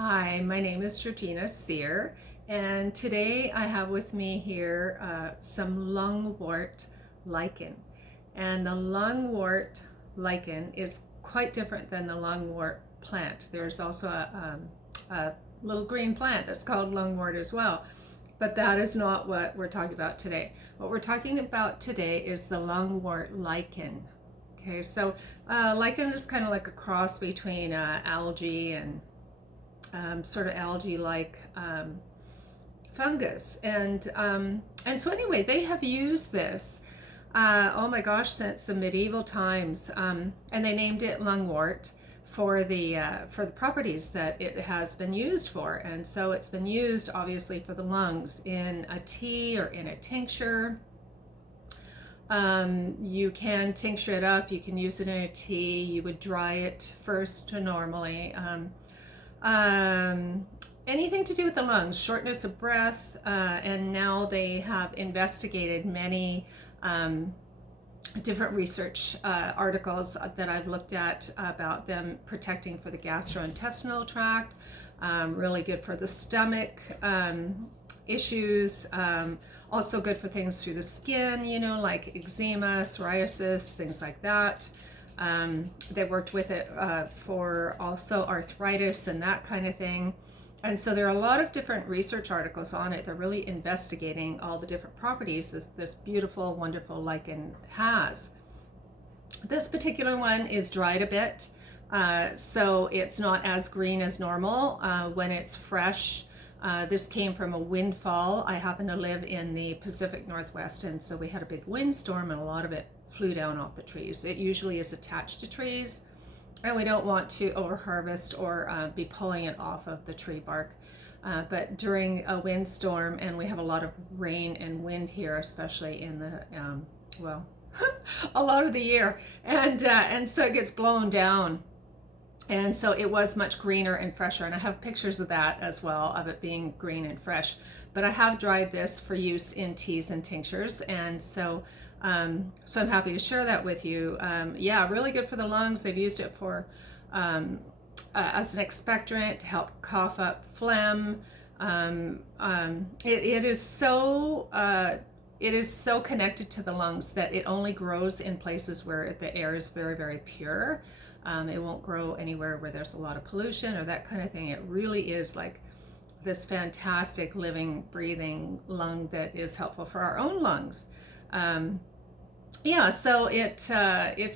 Hi, my name is Georgina Sear, and today I have with me here some lungwort lichen. And the lungwort lichen is quite different than the lungwort plant. There's also a little green plant that's called lungwort as well, but that is not what we're talking about today. What we're talking about today is the lungwort lichen. Okay, so lichen is kind of like a cross between algae and sort of algae-like fungus, and so anyway, they have used this. Oh my gosh, since the medieval times, and they named it lungwort for the properties that it has been used for, and so it's been used obviously for the lungs in a tea or in a tincture. You can tincture it up, you can use it in a tea, you would dry it first normally. Anything to do with the lungs, shortness of breath, and now they have investigated many different research articles that I've looked at about them protecting for the gastrointestinal tract, really good for the stomach issues, also good for things through the skin, you know, like eczema, psoriasis, things like that. They've worked with it for also arthritis and that kind of thing. And so there are a lot of different research articles on it. They're really investigating all the different properties this beautiful, wonderful lichen has. This particular one is dried a bit, so it's not as green as normal when it's fresh. This came from a windfall. I happen to live in the Pacific Northwest, and so we had a big windstorm and a lot of it flew down off the trees. It usually is attached to trees, and we don't want to overharvest or be pulling it off of the tree bark. But during a windstorm, and we have a lot of rain and wind here, especially in the, well, a lot of the year, and so it gets blown down. And so it was much greener and fresher, and I have pictures of that as well, of it being green and fresh. But I have dried this for use in teas and tinctures, and so so I'm happy to share that with you. Yeah, really good for the lungs. They've used it for as an expectorant to help cough up phlegm. It is so connected to the lungs that it only grows in places where the air is very, very pure. It won't grow anywhere where there's a lot of pollution or that kind of thing. It really is like this fantastic living, breathing lung that is helpful for our own lungs. Yeah, so it's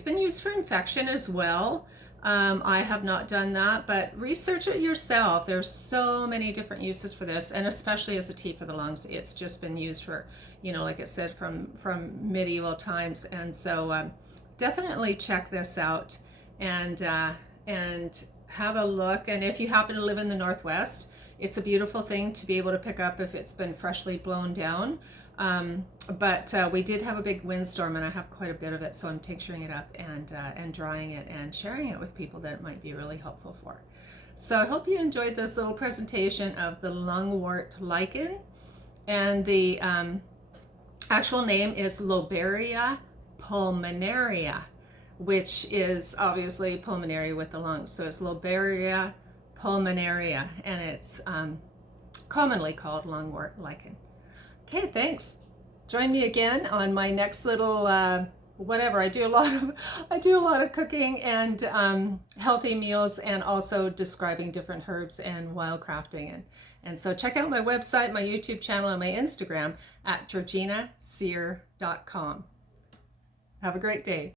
been used for infection as well. I have not done that, but research it yourself. There's so many different uses for this, and especially as a tea for the lungs. It's just been used for, you know, like I said, from medieval times, and so definitely check this out and have a look. And if you happen to live in the Northwest, it's a beautiful thing to be able to pick up if it's been freshly blown down. But we did have a big windstorm, and I have quite a bit of it, so I'm tincturing it up and drying it and sharing it with people that it might be really helpful for. So I hope you enjoyed this little presentation of the lungwort lichen, and the actual name is Loberia pulmonaria, which is obviously pulmonary with the lungs. So it's Loberia pulmonaria, and it's commonly called lungwort lichen. Okay, thanks. Join me again on my next little whatever. I do a lot of cooking and healthy meals, and also describing different herbs and wildcrafting. And so check out my website, my YouTube channel, and my Instagram at georginasear.com. Have a great day.